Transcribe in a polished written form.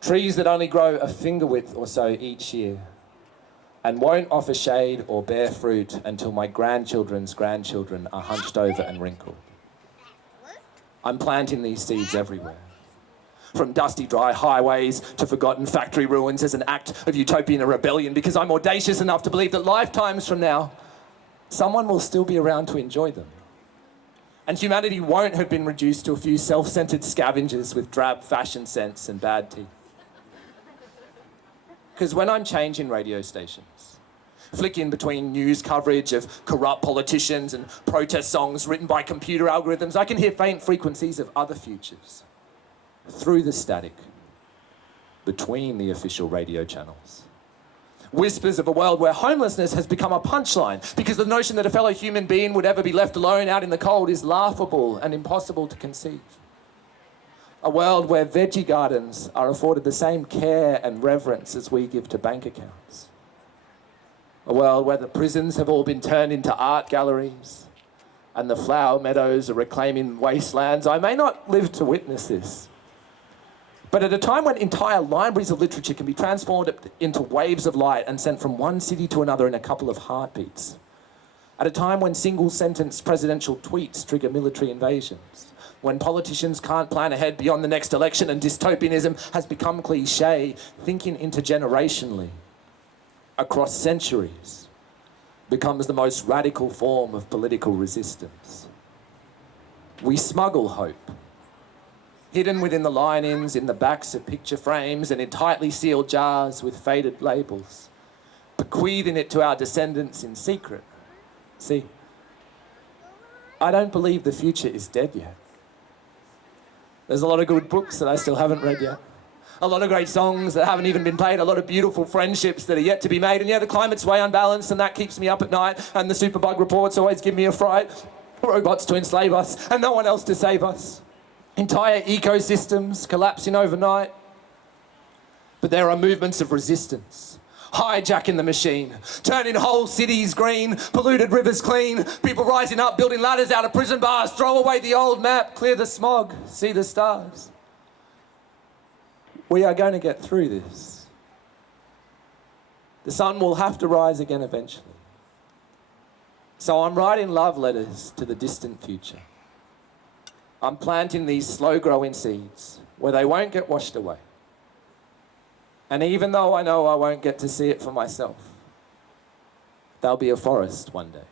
Trees that only grow a finger width or so each year and won't offer shade or bear fruit until my grandchildren's grandchildren are hunched over and wrinkled. I'm planting these seeds everywhere. From dusty, dry highways to forgotten factory ruins as an act of utopian rebellion, because I'm audacious enough to believe that lifetimes from now, someone will still be around to enjoy them. And humanity won't have been reduced to a few self-centered scavengers with drab fashion sense and bad teeth. Because when I'm changing radio stations, flicking between news coverage of corrupt politicians and protest songs written by computer algorithms, I can hear faint frequencies of other futures through the static between the official radio channels. Whispers of a world where homelessness has become a punchline because the notion that a fellow human being would ever be left alone out in the cold is laughable and impossible to conceive. A world where veggie gardens are afforded the same care and reverence as we give to bank accounts. A world where the prisons have all been turned into art galleries and the flower meadows are reclaiming wastelands. I may not live to witness this, but at a time when entire libraries of literature can be transformed into waves of light and sent from one city to another in a couple of heartbeats, at a time when single-sentence presidential tweets trigger military invasions, when politicians can't plan ahead beyond the next election and dystopianism has become cliche, thinking intergenerationally across centuries becomes the most radical form of political resistance. We smuggle hope, hidden within the line-ins, in the backs of picture frames and in tightly sealed jars with faded labels, bequeathing it to our descendants in secret. See, I don't believe the future is dead yet. There's a lot of good books that I still haven't read yet. A lot of great songs that haven't even been played, a lot of beautiful friendships that are yet to be made. And yeah, the climate's way unbalanced and that keeps me up at night. And the superbug reports always give me a fright. Robots to enslave us and no one else to save us. Entire ecosystems collapsing overnight. But there are movements of resistance, hijacking the machine, turning whole cities green, polluted rivers clean, people rising up, building ladders out of prison bars, throw away the old map, clear the smog, see the stars. We are going to get through this. The sun will have to rise again eventually. So I'm writing love letters to the distant future. I'm planting these slow-growing seeds where they won't get washed away. And even though I know I won't get to see it for myself, there'll be a forest one day.